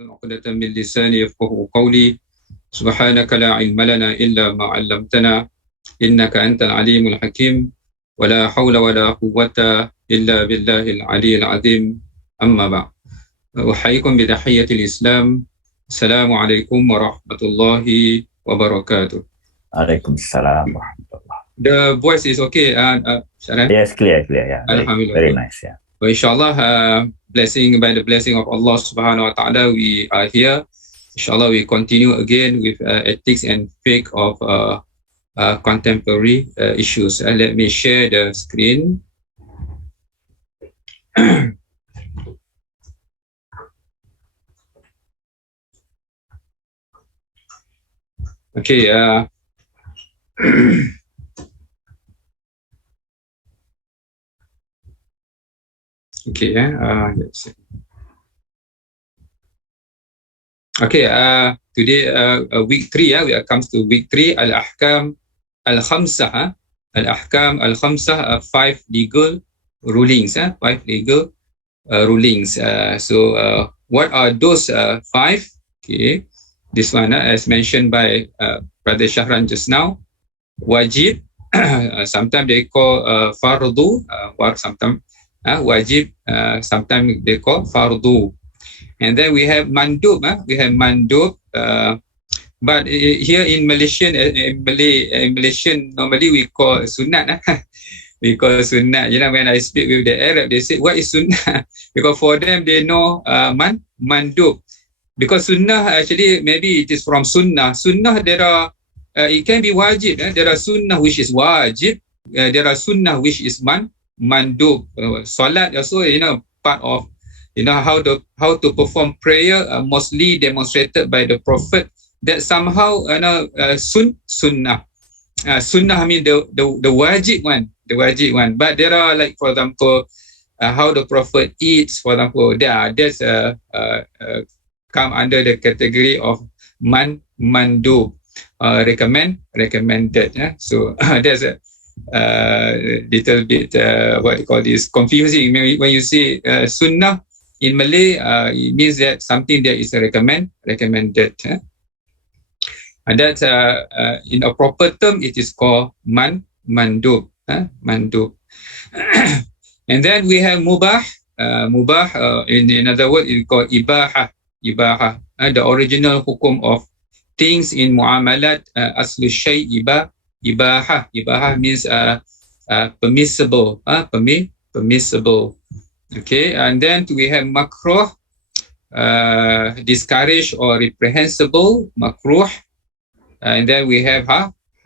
عقدة من لساني يفقهوا قولي سبحانك لا علم لنا إلا ما علمتنا إنك أنت العليم الحكيم ولا حول ولا قوة إلا بالله العلي العظيم أما بعد أحييكم بتحية الإسلام السلام عليكم ورحمة الله وبركاته. عليكم السلام ورحمة الله. The voice is okay, Yes, clear, yeah. Very nice, yeah. So inshallah, by the blessing of Allah subhanahu wa ta'ala, we are here. Inshallah, we continue again with ethics and fiqh of contemporary issues. Let me share the screen. Okay. Okay. Let's see. Okay. Today, week 3. We comes to week 3. Al-Ahkam Al-Khamsah. Al-Ahkam Al-Khamsah. 5 legal rulings. 5 legal rulings. So, what are those 5? Okay. This one, as mentioned by Brother Shahran just now, wajib. Sometimes they call fardu. Sometimes wajib. Sometimes they call fardu. And then we have mandub. We have mandub. But here in Malaysian, Malaysian normally we call sunat. We call sunat. You know, when I speak with the Arab, they say, what is sunnah? Because for them, they know mandub. Because sunnah, actually, maybe it is from sunnah. Sunnah, there are, it can be wajib. There are sunnah which is wajib. There are sunnah which is mandub. Salat also, part of, how to perform prayer, mostly demonstrated by the Prophet. That somehow, sunnah. Sunnah, I mean the wajib one. The wajib one. But there are, like, for example, how the Prophet eats, for example, that's come under the category of mandub, recommended. So that's a little bit what you call this, confusing. When you say sunnah in Malay, it means that something that is recommended. And that in a proper term, it is called mandub. Mandub. And then we have mubah. Mubah, in other words, it's called ibahah. Ibahah, the original hukum of things in muamalat, aslu shay ibahah. Ibahah means permissible, permissible. Okay, and then we have makruh, discouraged or reprehensible, makruh, and then we have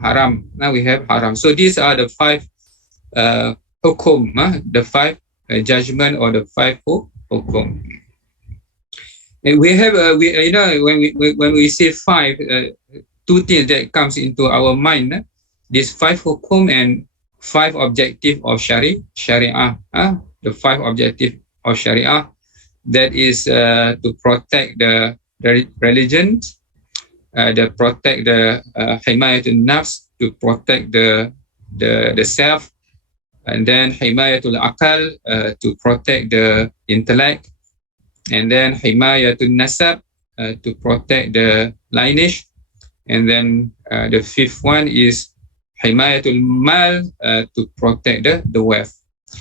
haram. Now we have haram. So these are the 5 hukum, the 5 judgment or the 5 hukum. And we have, when we say 5, 2 things that comes into our mind. These 5 hukum and 5 objective of Sharia. The 5 objective of Sharia, that is to protect the religion, to protect the himayatul nafs, to protect the self, and then himayatul akal, to protect the intellect. And then himayatul nasab, to protect the lineage. And then the 5th one is himayatul mal, to protect the wealth.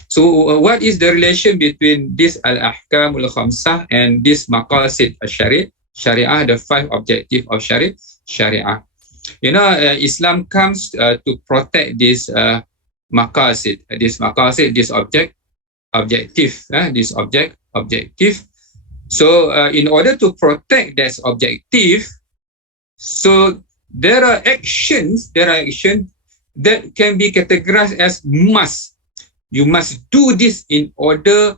So what is the relation between this al-ahkamul khamsah and this maqasid al-shari'ah, the 5 objective of Sharia? Islam comes to protect this maqasid, this objective. So in order to protect that objective, so there are actions that can be categorized as must. You must do this in order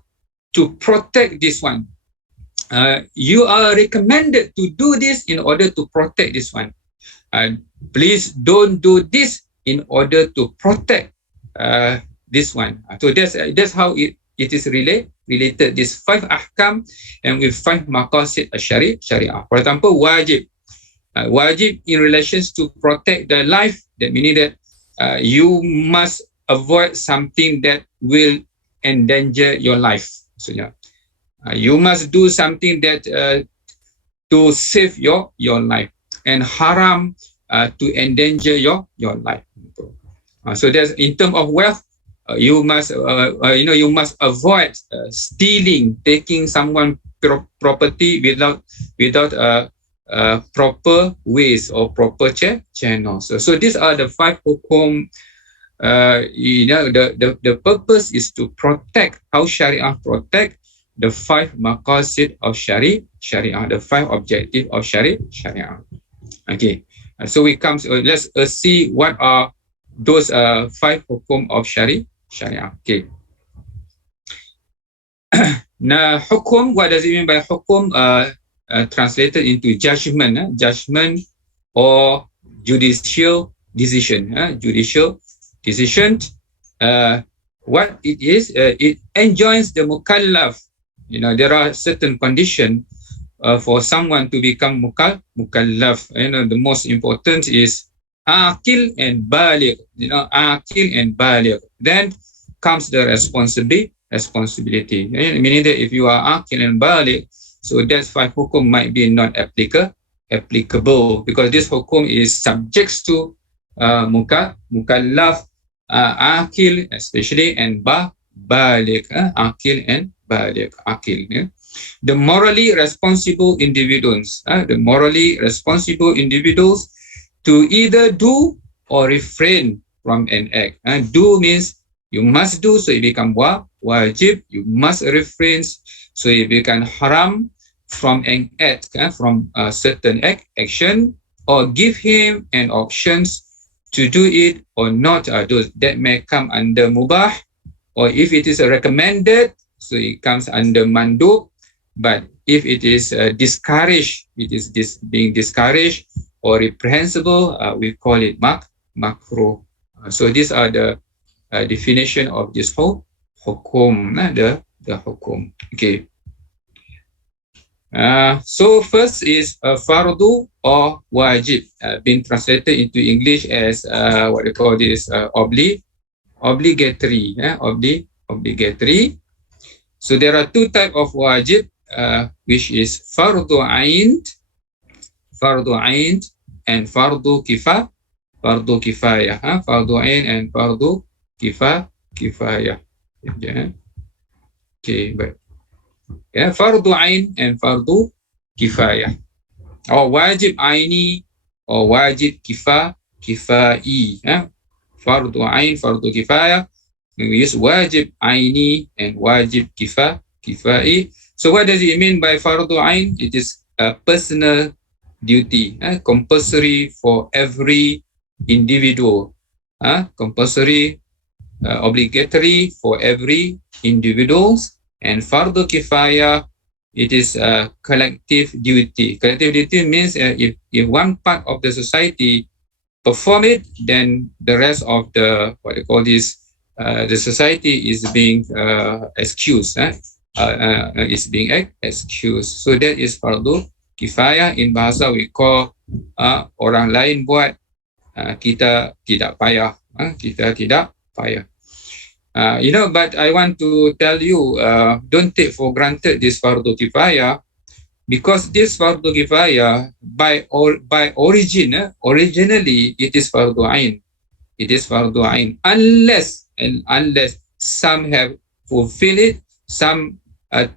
to protect this one. You are recommended to do this in order to protect this one. Please don't do this in order to protect this one. So that's how it is related. This 5 ahkam and with 5 maqasid al-Sharia. For example, wajib. Wajib in relations to protect the life. That meaning that you must avoid something that will endanger your life. So you must do something that to save your life, and haram to endanger your life. So that's in terms of wealth. You must you must avoid stealing, taking someone property without proper ways or proper channels. So these are the 5 hukum. The purpose is to protect, how Sharia protect the 5 maqasid of Sharia, the 5 objectives of Sharia. Okay, so we come. Let's see what are those 5 hukum of Sharia. Okay. Now, hukum, what does it mean by hukum? Translated into judgment, judgment or judicial decision. Judicial decision. What it is, it enjoins the mukallaf. There are certain conditions for someone to become mukallaf. The most important is aqil and baligh. Aqil and baligh. Then comes the responsibility. Meaning that if you are aqil and baligh, so that's 5 hukum might be not applicable, because this hukum is subject to mukallaf, aqil especially, and baligh, aqil and baligh, aqil. The morally responsible individuals, to either do or refrain from an act. Do means you must do, so it becomes wajib. You must refrain, so it becomes haram from an act, from a certain action, or give him an options to do it or not. That may come under mubah, or if it is recommended, so it comes under mandub. But if it is discouraged, it is being discouraged or reprehensible, we call it makruh. So these are the definition of this whole hukum, the hukum. Okay. So first is fardu or wajib, been translated into English as what they call this obligatory. Obligatory. So there are 2 types of wajib, which is fardu ain and fardu kifayah. Fardu ain and fardu kifayah. Okay, but fardu ain and fardu kifayah, or wajib aini or wajib kifai. Fardu ain, fardu kifayah. We use wajib aini and wajib kifai. So what does it mean by fardu ain? It is a personal duty, compulsory for every individual, compulsory, obligatory for every individuals. And fardu kifayah, it is a collective duty. Collective duty means if one part of the society perform it, then the rest of the, what they call this, the society is being excused. Is being excused. So that is fardu kifayah. In bahasa we call orang lain buat, kita tidak payah. Kita tidak payah. But I want to tell you, don't take for granted this fardu kifayah, because this fardu kifayah by originally it is fardu ain. It is fardu ain unless some have fulfilled it, some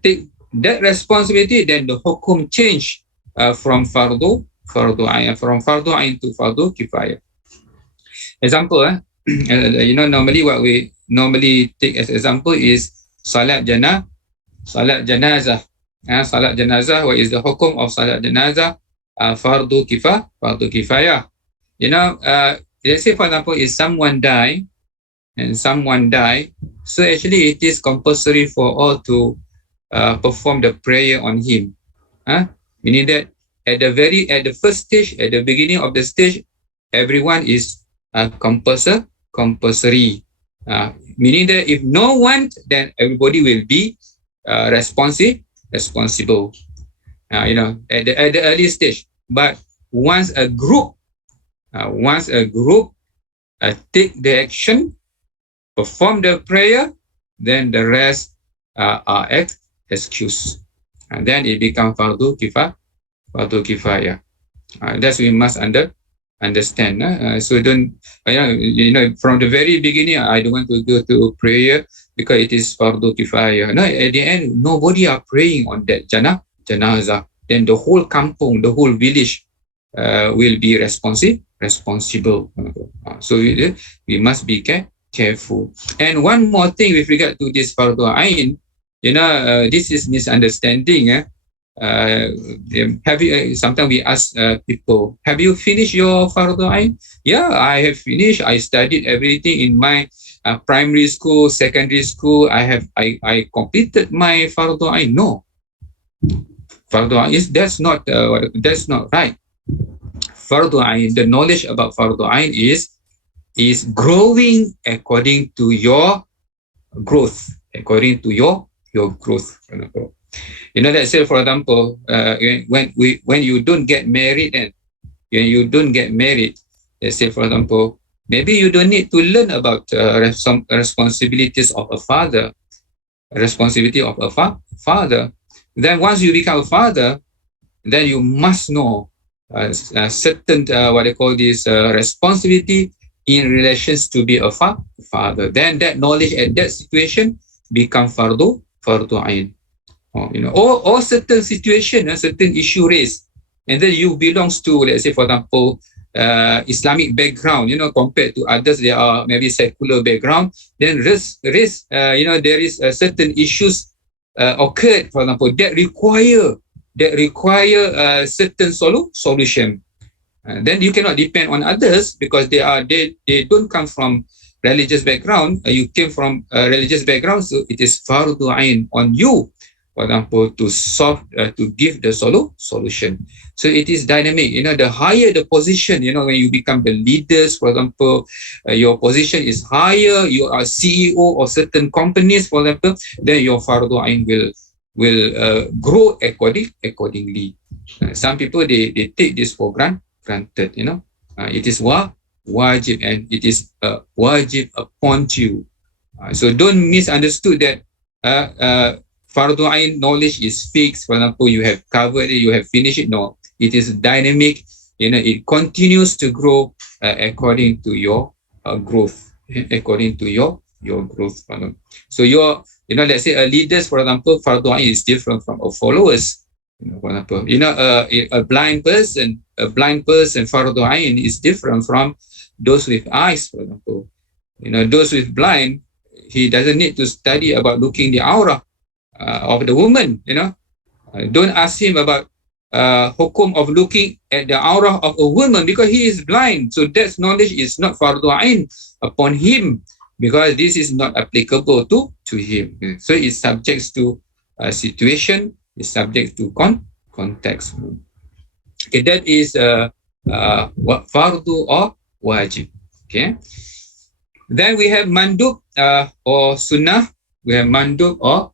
take that responsibility, then the hukum change from fardu ain to fardu kifayah. Example, normally what we normally take as example is salat janazah. Salat janazah, what is the hukum of salat janazah? Fardu kifayah. Let's say for example, if someone die, so actually it is compulsory for all to perform the prayer on him. Meaning that at the first stage, at the beginning of the stage, everyone is compulsory. Meaning that if no one, then everybody will be responsible. At the early stage. But once a group take the action, perform the prayer, then the rest are excused, and then it becomes fardu Fardu kifayah. That's we must understand. So don't, from the very beginning, I don't want to go to prayer because it is fardu kifayah. No, at the end, nobody are praying on that janazah. Then the whole kampung, the whole village will be responsible. So we must be careful. And one more thing with regard to this fardu ain, this is misunderstanding. Have you? Sometimes we ask people, "Have you finished your fardu ain?" Yeah, I have finished. I studied everything in my primary school, secondary school. I completed my fardu ain. No, fardu ain that's not right. Fardu ain, the knowledge about fardu ain is growing according to your growth, according to your growth. Let's say, for example, when you don't get married, and when you don't get married, let's say, for example, maybe you don't need to learn about some responsibilities of a father, father. Then once you become a father, then you must know certain what they call this responsibility in relations to be a father. Then that knowledge at that situation become fardu ain. Or certain situation, a certain issue raised, and then you belongs to, let's say, for example, Islamic background, compared to others, they are maybe secular background. Then there is certain issues occurred, for example, that require certain solution. Then you cannot depend on others because they don't come from religious background. You came from a religious background, so it is fardu ain on you, for example, to solve, to give the solution. So it is dynamic. The higher the position, when you become the leaders, for example, your position is higher, you are CEO of certain companies, for example, then your fardu ain will grow accordingly. Some people, they take this for granted. It is wajib, and it is wajib upon you. So don't misunderstood that fardu ain knowledge is fixed. For example, you have covered it, you have finished it. No, it is dynamic. It continues to grow according to your growth, according to your growth. So let's say a leaders, for example, fardu ain is different from a followers. For example, a blind person fardu ain is different from those with eyes. For example, those with blind, he doesn't need to study about looking the aura of the woman. Don't ask him about hukum of looking at the aura of a woman because he is blind. So that knowledge is not fardu ain upon him because this is not applicable to him. So it's subject to situation, it's subject to context. Okay, that is fardu or wajib. Okay. Then we have mandub or sunnah. We have mandub or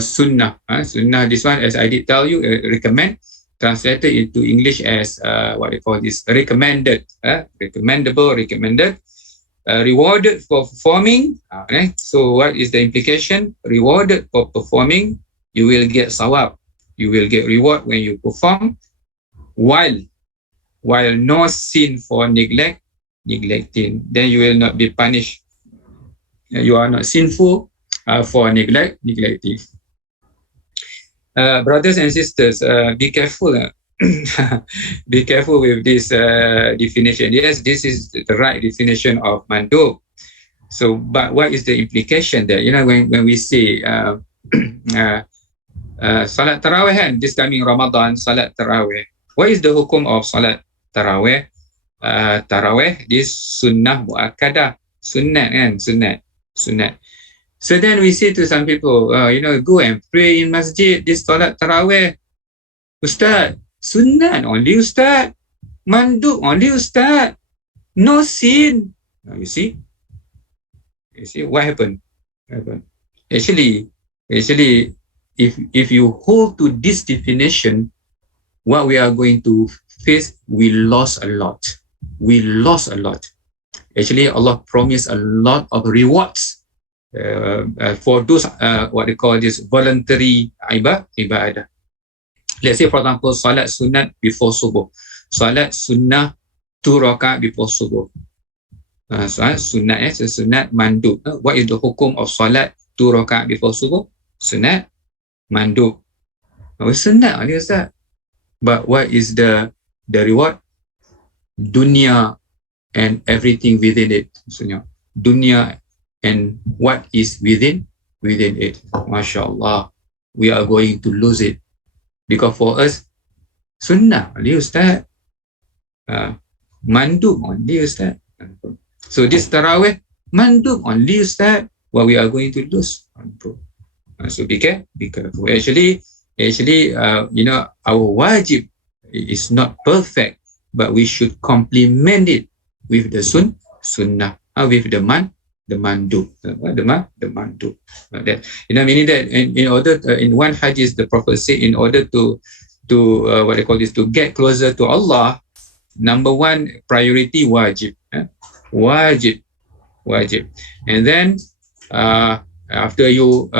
sunnah. Sunnah, this one, as I did tell you, recommend, translated into English as what they call this, recommended, recommendable, recommended, rewarded for performing. So what is the implication? Rewarded for performing, you will get sawab, you will get reward when you perform, while no sin for neglecting, then you will not be punished. You are not sinful for neglecting. Brothers and sisters, be careful. Be careful with this definition. Yes, this is the right definition of mandub. So, but what is the implication there? When we say salat tarawih, and this coming Ramadan, salat tarawih. What is the hukum of salat tarawih? Tarawih, this sunnah muakkadah, sunat. So then we say to some people, go and pray in masjid, this salat tarawih. Ustaz, sunat only, Ustaz. Mandub only, Ustaz. No sin. You see what happened? Actually, if you hold to this definition, what we are going to face, we lost a lot. Actually, Allah promised a lot of rewards for those what they call this voluntary ibadah. Let's say, for example, salat sunat before subuh. Salat sunnah 2 rakaat before subuh. Salat sunat, so sunat mandub. What is the hukum of salat 2 rakaat before subuh? Sunat mandub. Sunat ni Ustaz. But what is the reward? Dunya and everything within it. Maksudnya, dunya and what is within it. Masya Allah, we are going to lose it. Because for us, sunnah only Ustaz, mandub only Ustaz. So this tarawih, mandub only Ustaz, what we are going to lose. So be careful. Actually, our wajib is not perfect, but we should complement it with the sunnah, with the mandub. The mandub. Meaning that in order in one hadith, the Prophet said, in order to what they call this, to get closer to Allah, number one priority wajib. Wajib. And then after you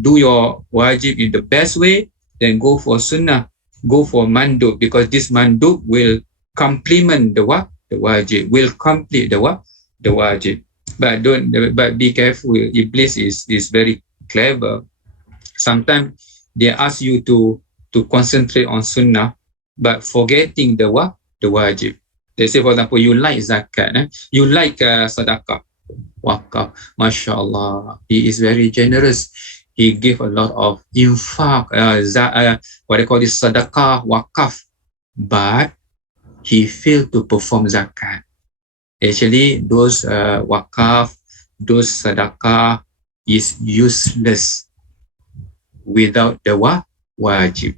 do your wajib in the best way, then go for sunnah, go for mandub, because this mandub will complement the wajib, will complete the wajib. But be careful. Iblis is very clever. Sometimes they ask you to concentrate on sunnah, but forgetting the wajib. They say, for example, you like zakat, you like sadaqah, wakaf. Masya Allah, he is very generous. He gave a lot of infaq, what they call this, sadaqah, wakaf, but he failed to perform zakat. Actually, those wakaf, those sadaqah is useless without the wajib.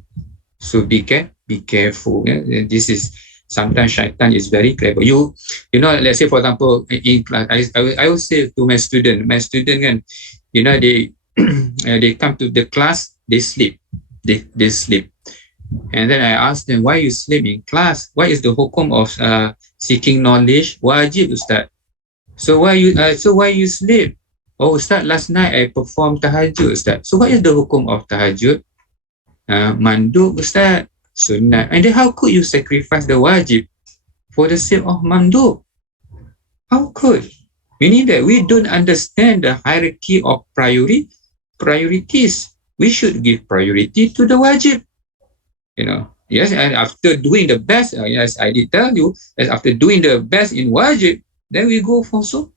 So be careful. This is, sometimes shaitan is very clever. You know, let's say, for example, in class, I will say to my student kan, they come to the class, they sleep. They sleep. And then I ask them, why you sleep in class? What is the hukum of seeking knowledge? Wajib, Ustaz. So why you sleep? Oh, Ustaz, last night I performed tahajud, Ustaz. So what is the hukum of tahajud? Mandub, Ustaz. Sunnah. And then how could you sacrifice the wajib for the sake of mandub? How could? Meaning that we don't understand the hierarchy of priorities. We should give priority to the wajib. Yes, and after doing the best, yes, I did tell you, that after doing the best in wajib, then we go for sunnah.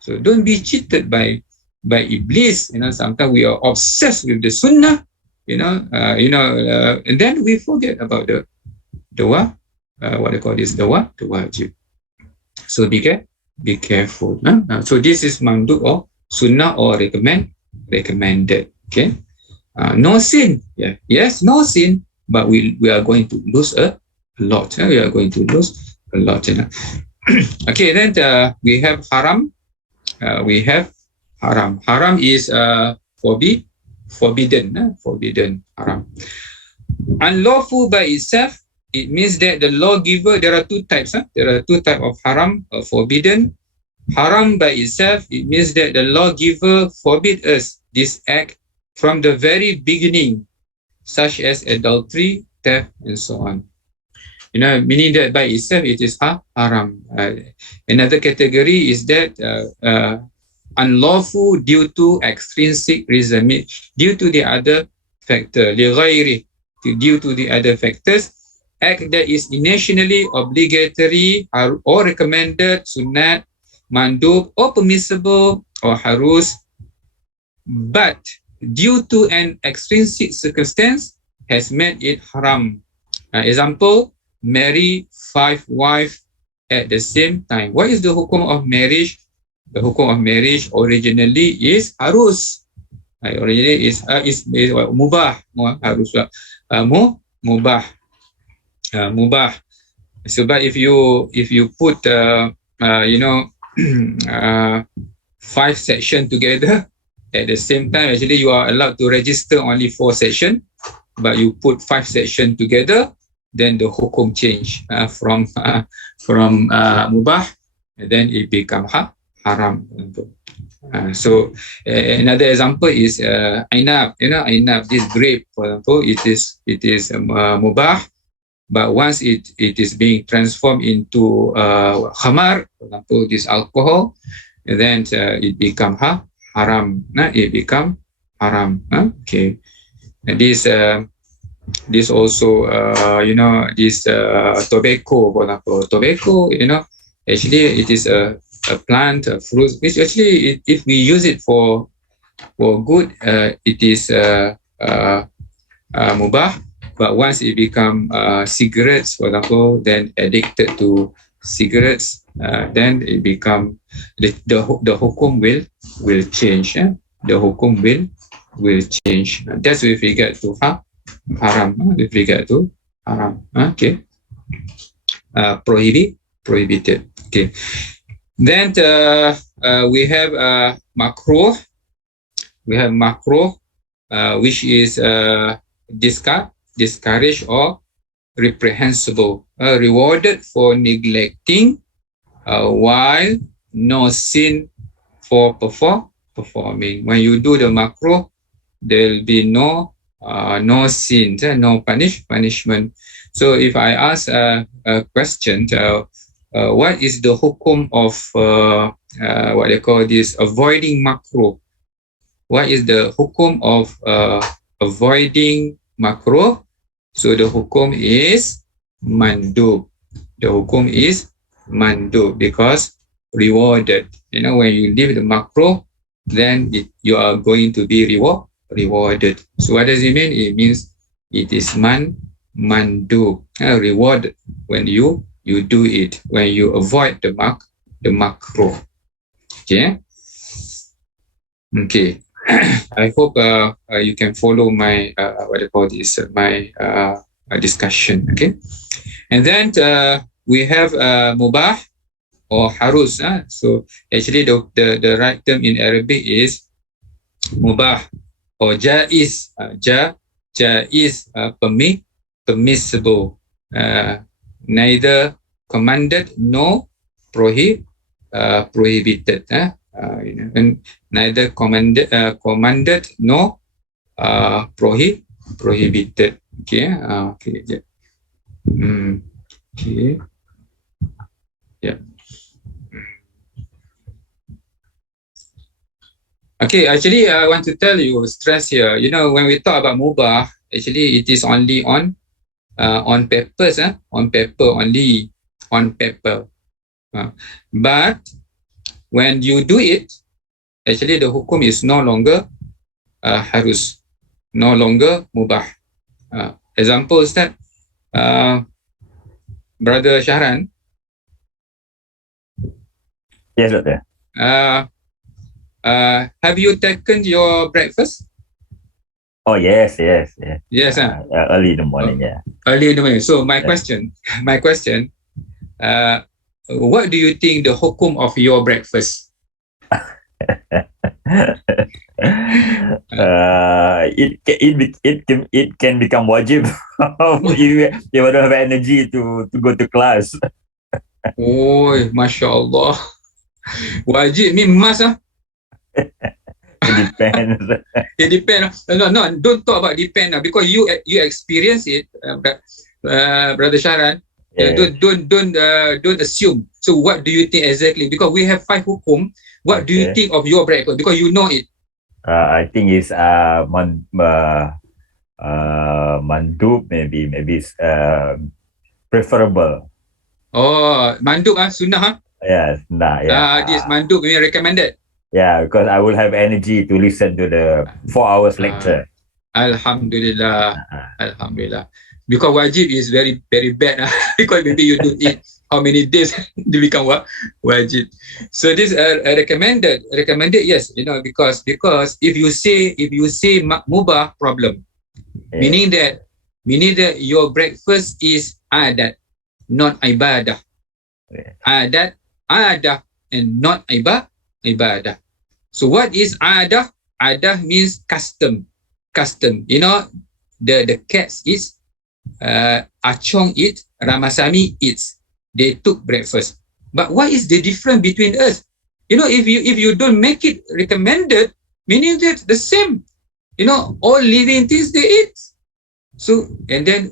So don't be cheated by iblis. Sometimes we are obsessed with the sunnah, and then we forget about the what they call this, the wajib. So be careful. So this is mandub or sunnah or recommended. Okay. No sin. Yeah. Yes, no sin, but we are going to lose a lot. We are going to lose a lot. Okay, then we have haram. Haram is forbidden. Forbidden, haram. Unlawful by itself, it means that the lawgiver, there are two types. There are two types of haram, forbidden. Haram by itself, it means that the lawgiver forbid us this act from the very beginning, such as adultery, theft, and so on. Meaning that by itself it is haram. Another category is that unlawful due to extrinsic reason, due to the other factor, due to the other factors, act that is initially obligatory or recommended, sunnat, mandub, or permissible or harus, but due to an extrinsic circumstance has made it haram. Example, marry 5 wives at the same time. What is the hukum of marriage? The hukum of marriage originally is harus. Originally is mubah. Harus mubah. Mubah. So, but if you put 5 sections together at the same time, actually you are allowed to register only 4 sections, but you put 5 sections together, then the hukum change from mubah, and then it become haram. Another example is ainab. Ainab, this grape, for example, it is mubah, but once it is being transformed into khamar, for example, this alcohol, then it become haram. It become haram. Okay. And this also this tobacco, for example, tobacco, actually it is a plant, a fruit, which actually if we use it for good, it is mubah. But once it become cigarettes, for example, then addicted to cigarettes, then it become the hukum will change. The hukum will change. That's with regard to haram. With regard to haram. Okay. Prohibited. Okay. Then we have makruh. We have makruh, which is discouraged or reprehensible, rewarded for neglecting, while no sin for performing. When you do the makruh, there will be no sin, no punishment. So if I ask a question, what is the hukum of what they call this, avoiding makruh? What is the hukum of avoiding makruh? So the hukum is mandub. The hukum is mandub because rewarded. When you leave the makruh, then you are going to be rewarded. So what does it mean? It means it is mandub, rewarded when you do it, when you avoid the makruh. Okay. I hope you can follow my my discussion. Okay, and then we have mubah or harus. So actually the right term in Arabic is mubah or jaiz. Jaiz, permissible, neither commanded nor prohibited. And neither commanded nor prohibited. Okay. Okay. Okay. Yeah. Okay. Actually, I want to tell you, stress here. When we talk about mubah, actually it is only on papers. On paper only. On paper. But when you do it, actually the hukum is no longer harus, no longer mubah. Example is that Brother Shahran. Yes, Doctor. Have you taken your breakfast? Oh yes. Yes. Early in the morning. Early in the morning. So my question. What do you think the hukum of your breakfast? It can become wajib if you don't have energy to go to class. Oh, Masya Allah. Wajib mean must. It depends. It depends. No, don't talk about depend because you experience it, Brother Sharan. Don't assume. So what do you think exactly? Because we have 5 hukum. What do you think of your breakfast? Because you know it. I think it's mandub, maybe it's preferable. Oh, mandub sunnah. Yes, nah, yeah. This mandub mean recommended. Yeah, because I will have energy to listen to the 4 hours lecture. Alhamdulillah. Alhamdulillah. Because wajib is very, very bad. Because maybe you don't eat how many days to become wajib. So this recommended, yes, because if you say mubah, problem, meaning that your breakfast is adat, not ibadah. Adat and not ibadah. So what is adah? Adah means custom. The cats eats, Achong eats, Ramasami eats. They took breakfast. But what is the difference between us? if you don't make it recommended, meaning that the same, all living things they eat. So, and then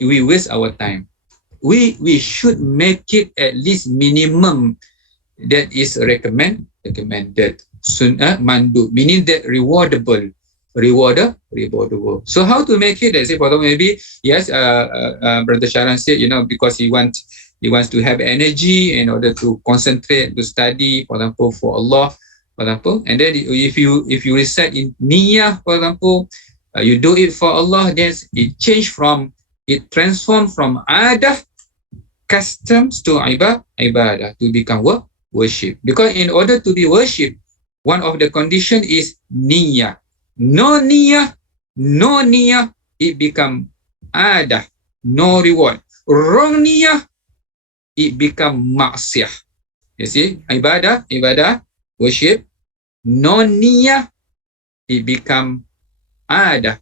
we waste our time. We should make it at least minimum that is recommended. Sunnah mandu, meaning that rewardable. So how to make it? Let's say, for example, maybe yes, Brother Sharan said, because he wants to have energy in order to concentrate to study, for example, for Allah, for example. And then if you recite in niyyah, for example, you do it for Allah, then it transforms from adah, customs, to ibadah, to become worship. Because in order to be worship, one of the condition is niyyah. No niyyah, it become adah, no reward. Wrong niyyah, it become maksiyah. You see, ibadah, worship. No niyyah, it become adah,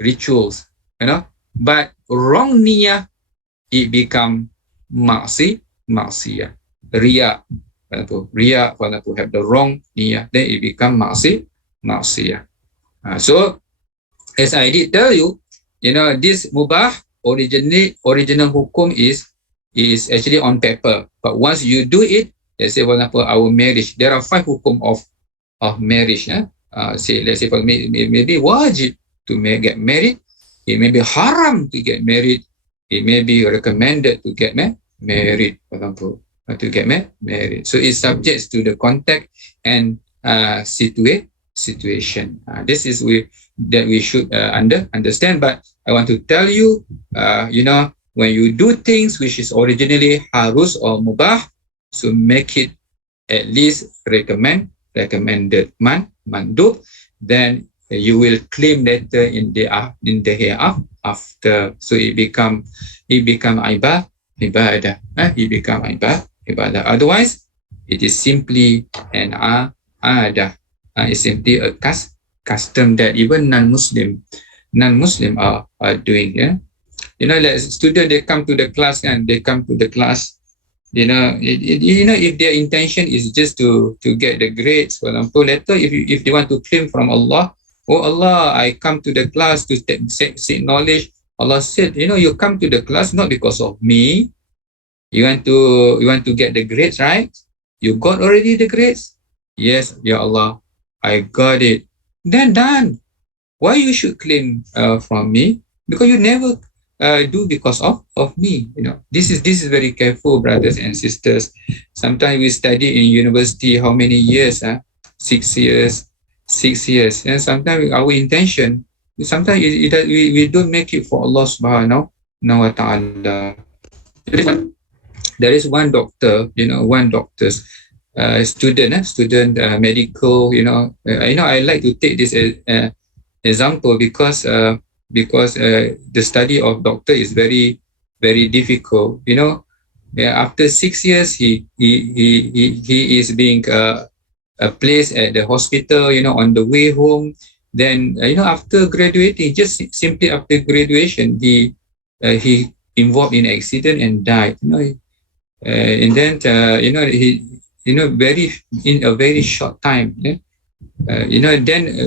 rituals. But wrong niyyah, it become maksiyah. Riya, for example, have the wrong niyyah, then it become maksiyah. So, as I did tell you, this mubah original hukum is actually on paper. But once you do it, let's say, for example, our marriage, there are 5 hukum of marriage. Let's say, for maybe wajib to get married. It may be haram to get married. It may be recommended to get married, for example, to get married. So it's subject to the context and situation. This is that we should understand. But I want to tell you, when you do things which is originally harus or mubah, so make it at least recommended mandub, then you will claim later in the hereafter. So it become ibadah. It become ibadah. Otherwise, it is simply an adah. It's simply a custom that even non-Muslim are doing. Like students, they come to the class and if their intention is just to get the grades, for example, later if they want to claim from Allah, oh Allah, I come to the class to seek knowledge. Allah said, you come to the class not because of me. You want to get the grades, right? You got already the grades? Yes, Ya Allah, I got it. Then done. Why you should claim from me? Because you never do because of me. This is very careful, brothers and sisters. Sometimes we study in university how many years? 6 years. And sometimes our intention, sometimes we don't make it for Allah subhanahu wa ta'ala. There is one doctor, student medical, I like to take this example because the study of doctor is very, very difficult. After 6 years, he is being placed at the hospital. On the way home. Then after graduating, just simply after graduation, he involved in accident and died. And then he very in a very short time. Then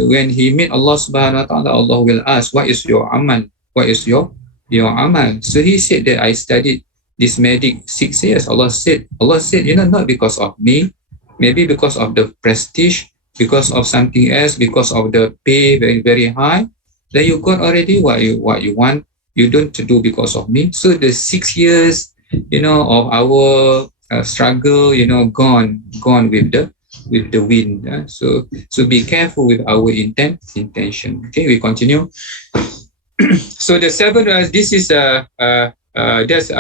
when he met Allah subhanahu wa ta'ala, Allah will ask, what is your amal? What is your amal? So he said that I studied this medic 6 years. Allah said, not because of me, maybe because of the prestige, because of something else, because of the pay very, very high. Then you got already what you want. You don't do because of me. So the 6 years, of our struggle, gone with the wind. So be careful with our intention. Okay, we continue. So the 7, this is that's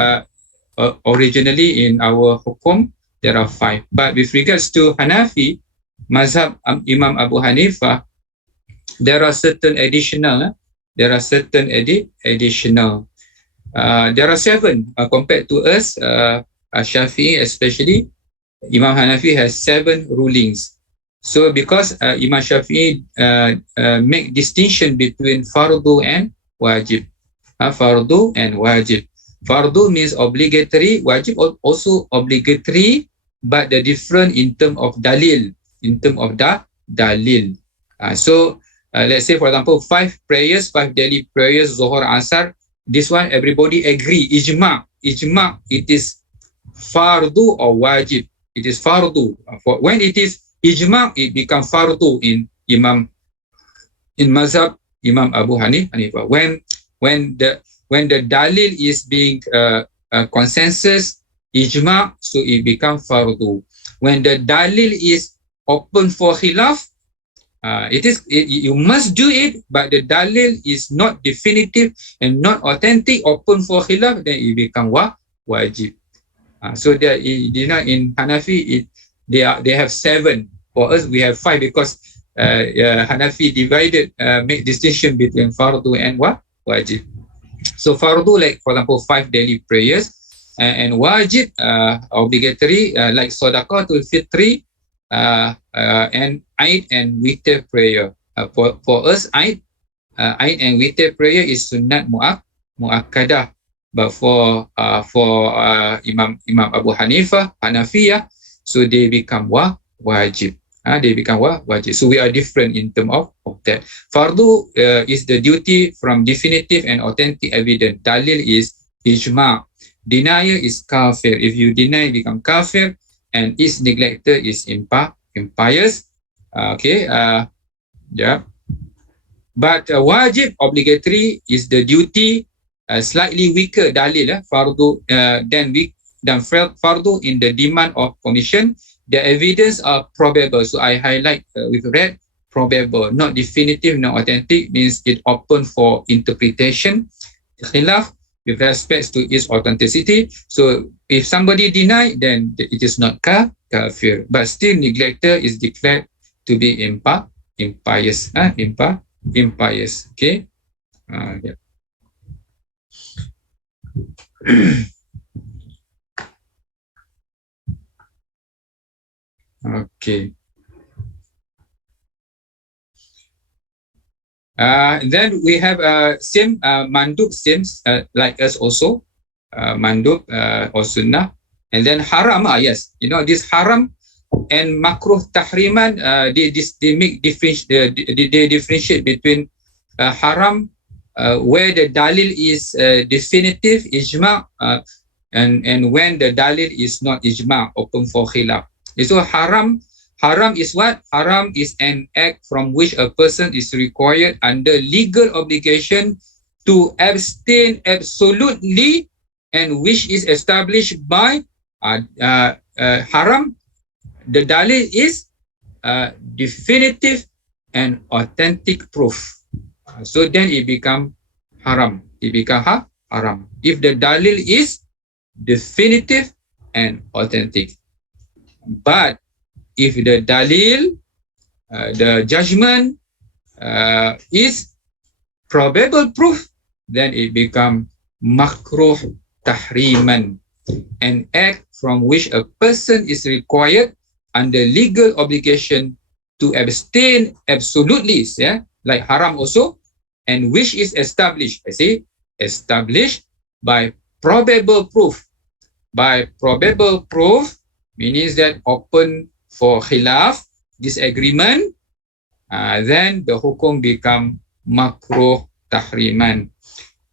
originally in our hukum. There are 5. But with regards to Hanafi, Mazhab Imam Abu Hanifah, there are certain additional. There are 7 compared to us, Shafi'i especially. Imam Hanafi has 7 rulings. So because Imam Shafi'i make distinction between fardu and wajib. Fardu and wajib. Fardu means obligatory, wajib also obligatory, but the different in term of dalil, in term of dalil. So let's say, for example, 5 prayers, 5 daily prayers, Zuhur, Asar. This one everybody agree, ijma. It is fardu or wajib. It is fardu. When it is ijma, it becomes fardu in mazhab Imam Abu Hanifah. When the dalil is being consensus, ijma, so it becomes fardu. When the dalil is open for khilaf, you must do it, but the dalil is not definitive and not authentic, open for khilaf, then it become wajib. So that in Hanafi, they have 7. For us, we have 5 because Hanafi divided, make distinction between fardu and wajib. So fardu, like for example, 5 daily prayers, and wajib, obligatory, like sadaqatul fitri, and Eid and Witr prayer. For us, Eid and Witr prayer is sunnat muakkadah. But for Imam Abu Hanifah, Hanafiyah, so they become wajib. They become wajib. So we are different in terms of that. Fardu is the duty from definitive and authentic evidence. Dalil is ijma. Denial is kafir. If you deny, become kafir, and is neglected is impious. Yeah. But wajib, obligatory, is the duty, slightly weaker dalil, fardu, than fardu in the demand of commission. The evidence are probable. So I highlight with red, probable, not definitive, not authentic, means it open for interpretation, khilaf, with respect to its authenticity. So if somebody deny, then it is not kafir, but still neglected is declared to be impious. Impious. Okay. Yeah. Okay. Then we have same mandub, same like us also, mandub or sunnah, and then haram. Yes, this haram and makruh tahriman. They differentiate between haram, where the dalil is definitive ijma, and when the dalil is not ijma, open for khilaf. So haram is what? Haram is an act from which a person is required under legal obligation to abstain absolutely, and which is established by haram. The dalil is definitive and authentic proof. So then it become haram. It become haram if the dalil is definitive and authentic. But if the dalil, the judgment is probable proof, then it become makruh tahriman, an act from which a person is required under legal obligation to abstain absolutely, like haram also, and which is established, established by probable proof. By probable proof means that open for khilaf, disagreement, then the hukum become makruh tahriman.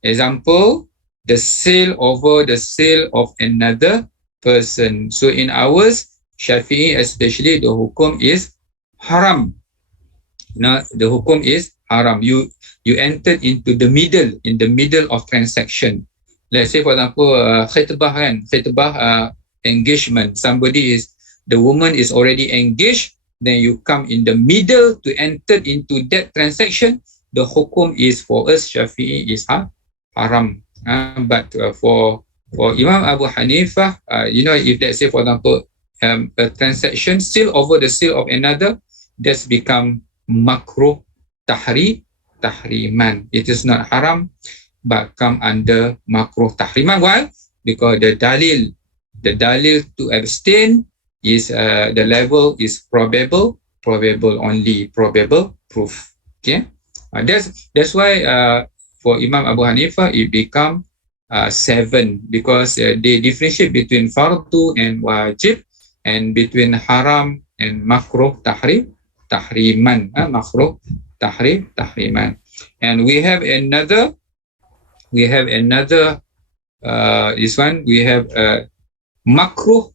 Example, the sale over the sale of another person. So in ours, Shafi'i especially, the hukum is haram. The hukum is haram. You entered into the middle, in the middle of transaction. Let's say, for example, khitbah, engagement. The woman is already engaged, then you come in the middle to enter into that transaction. The hukum is, for us Shafi'i, is haram. But for Imam Abu Hanifah, if let's say, for example, a transaction, sale over the sale of another, that's become makruh tahriman. It is not haram, but come under makruh tahriman. Why? Because the dalil to abstain is the level is probable only, probable proof. Okay, that's why for Imam Abu Hanifah it become 7, because they differentiate between fardu and wajib. and between haram and makruh tahriman, makruh tahriman. And we have another this one, we have makruh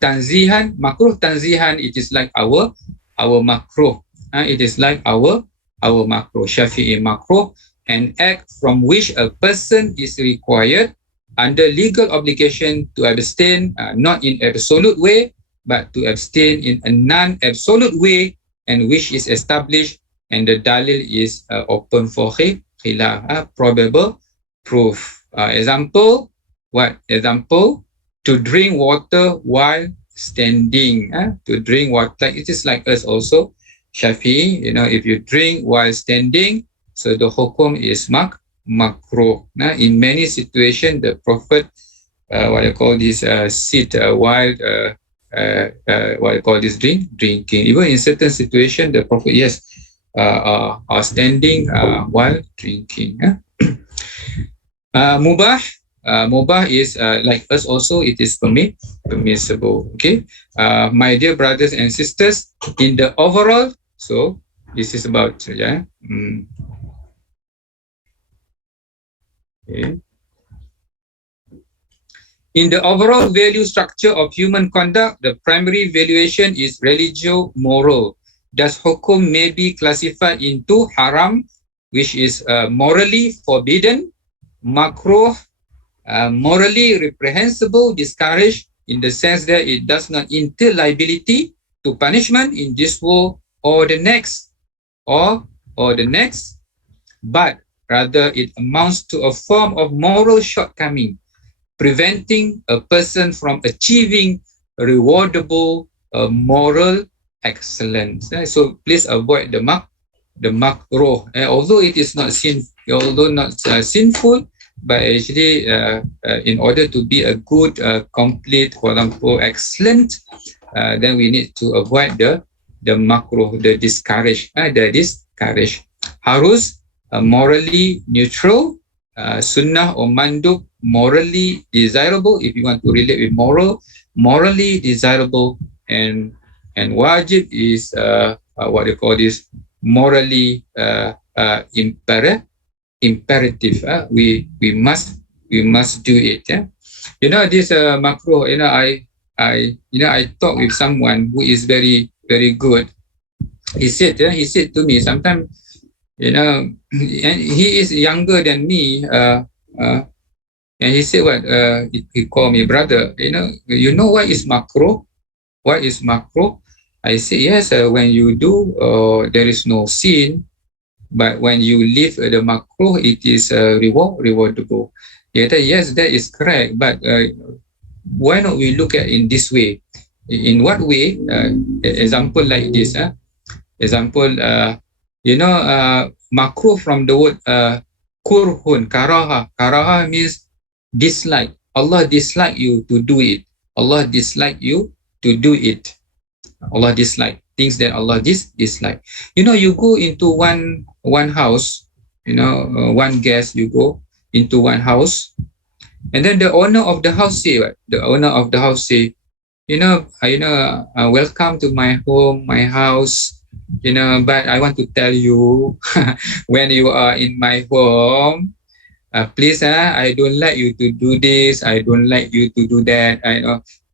tanzihan. Makruh tanzihan, it is like our makruh. It is like our makruh, Shafi'i makruh, an act from which a person is required under legal obligation to abstain, not in absolute way, but to abstain in a non-absolute way, and which is established, and the dalil is open for khilaf, probable proof. Example, what? Example, to drink water while standing. To drink water, like it is like us also, Shafi'i, if you drink while standing, so the hukum is makruh. In many situations, the Prophet, what I call this, sit while what I call this, drinking. Even in certain situations, the Prophet, yes, are standing while drinking. Mubah is like us also, it is permissible. Okay, my dear brothers and sisters, in the overall, so this is about okay. In the overall value structure of human conduct, the primary valuation is religio-moral. Thus, hukum may be classified into haram, which is morally forbidden, makruh, morally reprehensible, discouraged, in the sense that it does not entail liability to punishment in this world or the next, but rather it amounts to a form of moral shortcoming, preventing a person from achieving rewardable moral excellence. So please avoid the makruh. Although it is not sinful, but actually in order to be a good, complete, quote unquote, excellent, then we need to avoid the makruh, the discouraged. Harus morally neutral, sunnah or mandub morally desirable, if you want to relate with morally desirable, and wajib is what they call this, morally imperative. We must do it. This makruh, I talk with someone who is very, very good. He said to me sometimes, and he is younger than me, and he said, what, he called me brother, you know what is makruh? What is makruh? I say, yes, when you do, there is no sin, but when you leave the makruh, it is rewardable. Yes, that is correct, but why not we look at in this way? In what way? Example like this. Example, makruh from the word kurhun, karaha. Karaha means dislike. Allah dislike you to do it. Allah dislike you to do it. Allah dislike things that Allah dislike. You go into one house, one guest, you go into one house, and then the owner of the house say what? The owner of the house say, welcome to my home, my house. But I want to tell you, when you are in my home, please, I don't like you to do this. I don't like you to do that.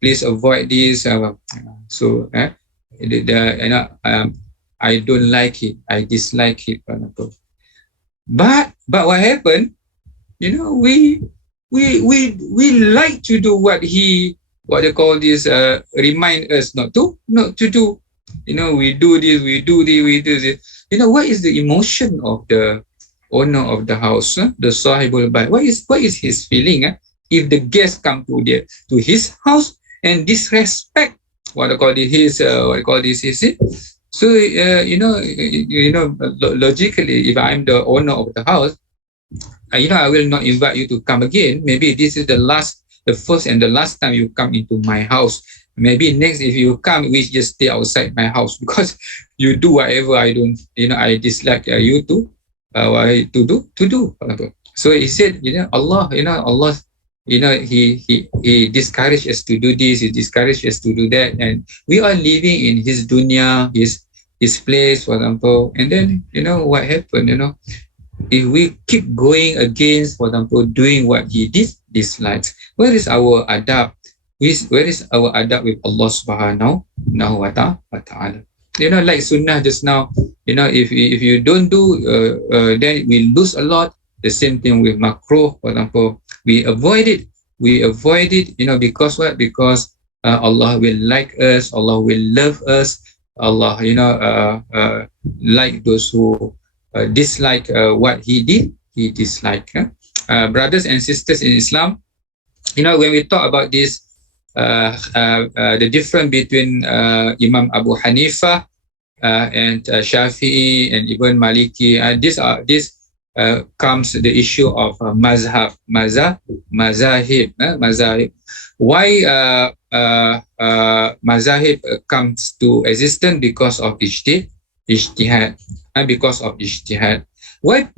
Please avoid this. I don't like it. I dislike it. But what happened? We like to do what they call this, remind us not to do. We do this, we do this. What is the emotion of the owner of the house, the sahibul bayt? What is his feeling? If the guest come to his house and disrespect his so logically, if I'm the owner of the house, I will not invite you to come again. Maybe this is the first and the last time you come into my house. Maybe next, if you come, we just stay outside my house, because you do whatever I don't, I dislike you to do. So he said, Allah he discouraged us to do this, he discouraged us to do that, and we are living in his dunya, his place, for example. And then what happened, if we keep going against, for example, doing what he dislikes, where is our adab? Where is our adab with Allah subhanahu wa ta'ala? Like sunnah just now, if you don't do, then we lose a lot. The same thing with makruh, for example, we avoid it, because what? Because Allah will like us, Allah will love us, Allah, like those who dislike what he disliked. Brothers and sisters in Islam, when we talk about this, the difference between Imam Abu Hanifa and Shafi'i and even Maliki, this comes the issue of mazahib. Why mazahib comes to existence? Because of ijtihad. Because of ijtihad. Why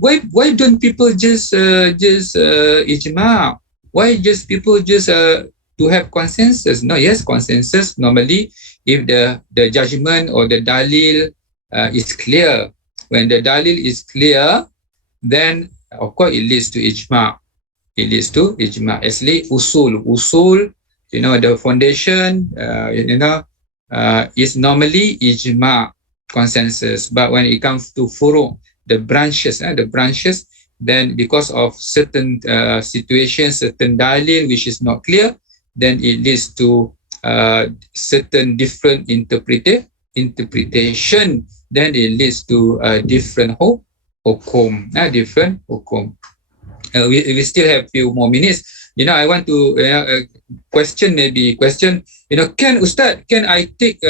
don't people just ijma'? Why just people just to have consensus? No, yes, consensus normally if the judgment or the dalil is clear. When the dalil is clear, then of course it leads to ijma'. Actually, usul, the foundation, is normally ijma', consensus. But when it comes to furu', the branches, then because of certain situations, certain dalil which is not clear, then it leads to certain different interpretation. Then it leads to different hukum. We still have few more minutes. I want to question. Can I take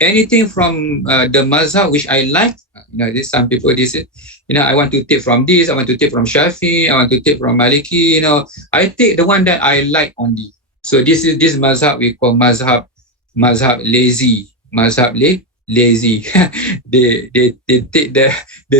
anything from the mazhab which I like? Some people say, I want to take from this, I want to take from Shafi, I want to take from Maliki. I take the one that I like only. So this mazhab we call mazhab lazy. Lazy. they take the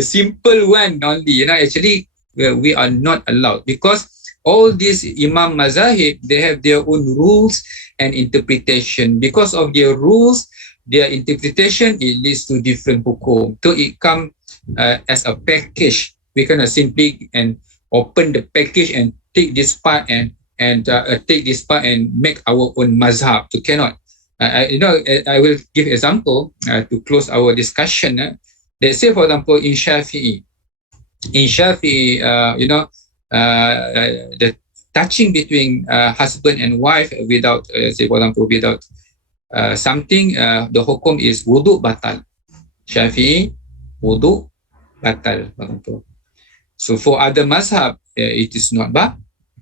simple one only. Actually, we are not allowed, because all these imam mazahib, they have their own rules and interpretation. Because of their rules, their interpretation, it leads to different hukum. So it comes as a package. We cannot simply and open the package and take this part and take this part and make our own mazhab. So cannot. I will give example to close our discussion. Let's say, for example, in Shafi'i, the touching between husband and wife without, say for example, without something, the hukum is wudu batal. Shafi'i, wudu batal. So for other mazhab, it is not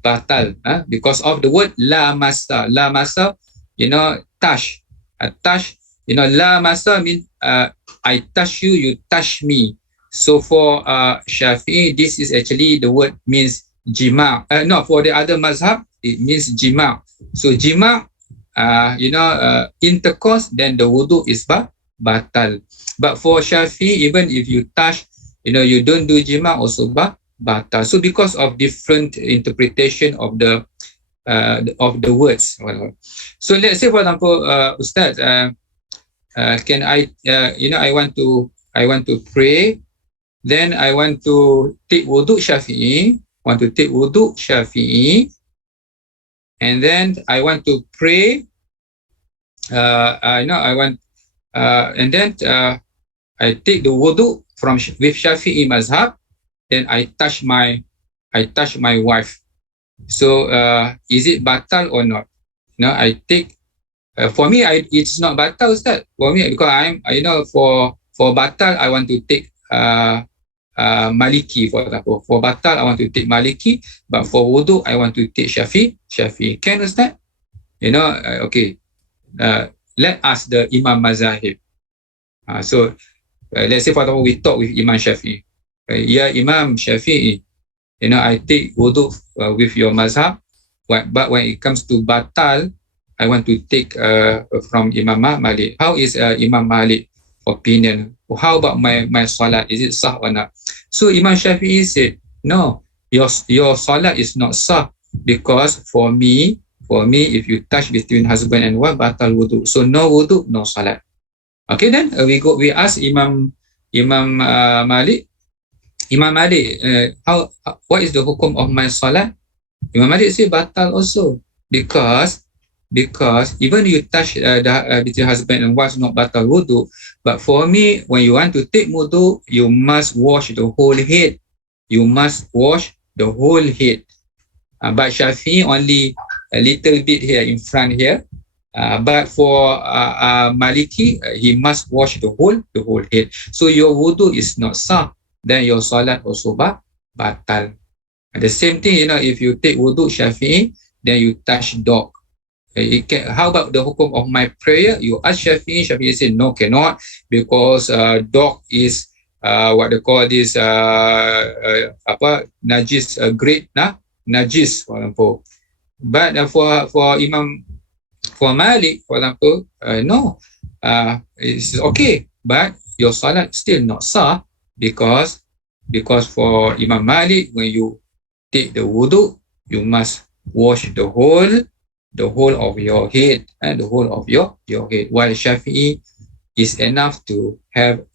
batal, because of the word la masa. La masa, touch. Touch, la masa means I touch you, you touch me. So for Shafi'i, this is actually the word means jima'. No, for the other mazhab, it means jima'. So jima', intercourse, then the wudu is batal. But for Shafi'i, even if you touch, you don't do jima', also batal. So because of different interpretation of the words. So let's say, for example, Ustaz, can I, I want to pray, then I want to take wudu Shafi'i, and then I want to pray, and then I take the wudu with Shafi'i mazhab, then I touch my wife. So is it batal or not? I take, for me, it's not batal, Ustaz. For me, because for batal, I want to take Maliki, for example. For batal, I want to take Maliki, but for wudu, I want to take Shafi. Can, Ustaz? Okay. Let us the Imam Mazahib. So let's say, for example, we talk with Imam Shafi. Ya Imam Shafi'i, I take wudu with your mazhab, but when it comes to batal, I want to take from Imam Malik. How is Imam Malik opinion? How about my salat? Is it sah or not? So Imam Shafi'i said, no, your salat is not sah Because for me, if you touch between husband and wife, batal wudu. So no wudu, no salat. Okay, then we ask Malik. Imam Malik, what is the hukum of my salat? Imam Malik say batal also, because even you touch between husband and wife, not batal wudu. But for me, when you want to take wudu, you must wash the whole head. You must wash the whole head. But Shafi'i only a little bit here in front here. But for Maliki, he must wash the whole head. So your wudu is not sah. Then your salat also batal. The same thing, if you take wudu Shafi'i, then you touch dog. How about the hukum of my prayer? You ask Shafi'i, Shafi'i said no, cannot, because dog is what they call this najis, great najis, for example. But for Malik, for example, no, it's okay, but your salat still not sah, because for Imam Malik, when you take the wudu, you must wash the whole of your head, and the whole of your head. While Shafi'i is enough to have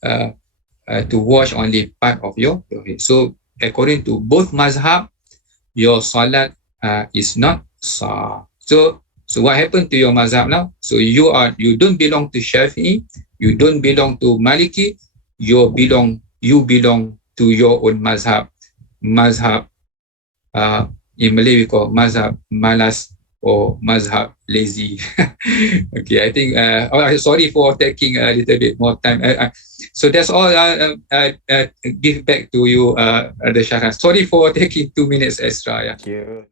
to wash only part of your head. So according to both mazhab, your salat is not sah. So what happened to your mazhab now? So you don't belong to Shafi'i, you don't belong to Maliki, you belong to your own mazhab. In Malay we call mazhab malas or mazhab lazy. Okay, I think sorry for taking a little bit more time. So that's all. Give back to you, the Shahran. Sorry for taking 2 minutes extra. Yeah. Thank you.